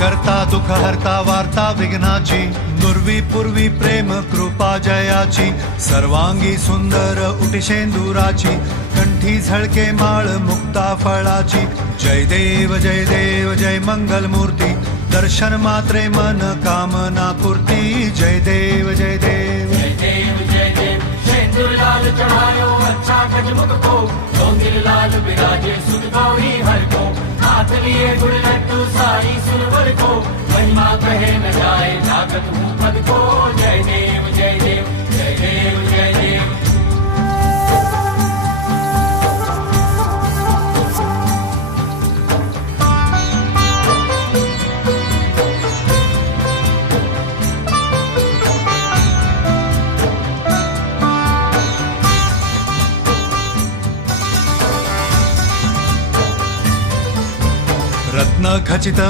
करता दुःख हरता वार्ता विघ्नाची, नुरवी पूर्वी प्रेम कृपा जयाची, सर्वांगी सुंदर उटिशेंदुराची, कंठी झळके माळ मुक्ता फळाची. जय देव जय मंगल मूर्ती, दर्शन मात्रे मन कामना पूर्ती. जय देव जय देव शेंदूर लाल चढ़ायो अच्छा गजमुख को, डोंगिर लाल विराजे सुध गौरी हर को, हाथ लिए गुड़ लड्डू सारी सुरवर को, महिमा कहे न जाए जागत हूँ पद को. जय देव जय देव जय देव जय देव. रत्न खचित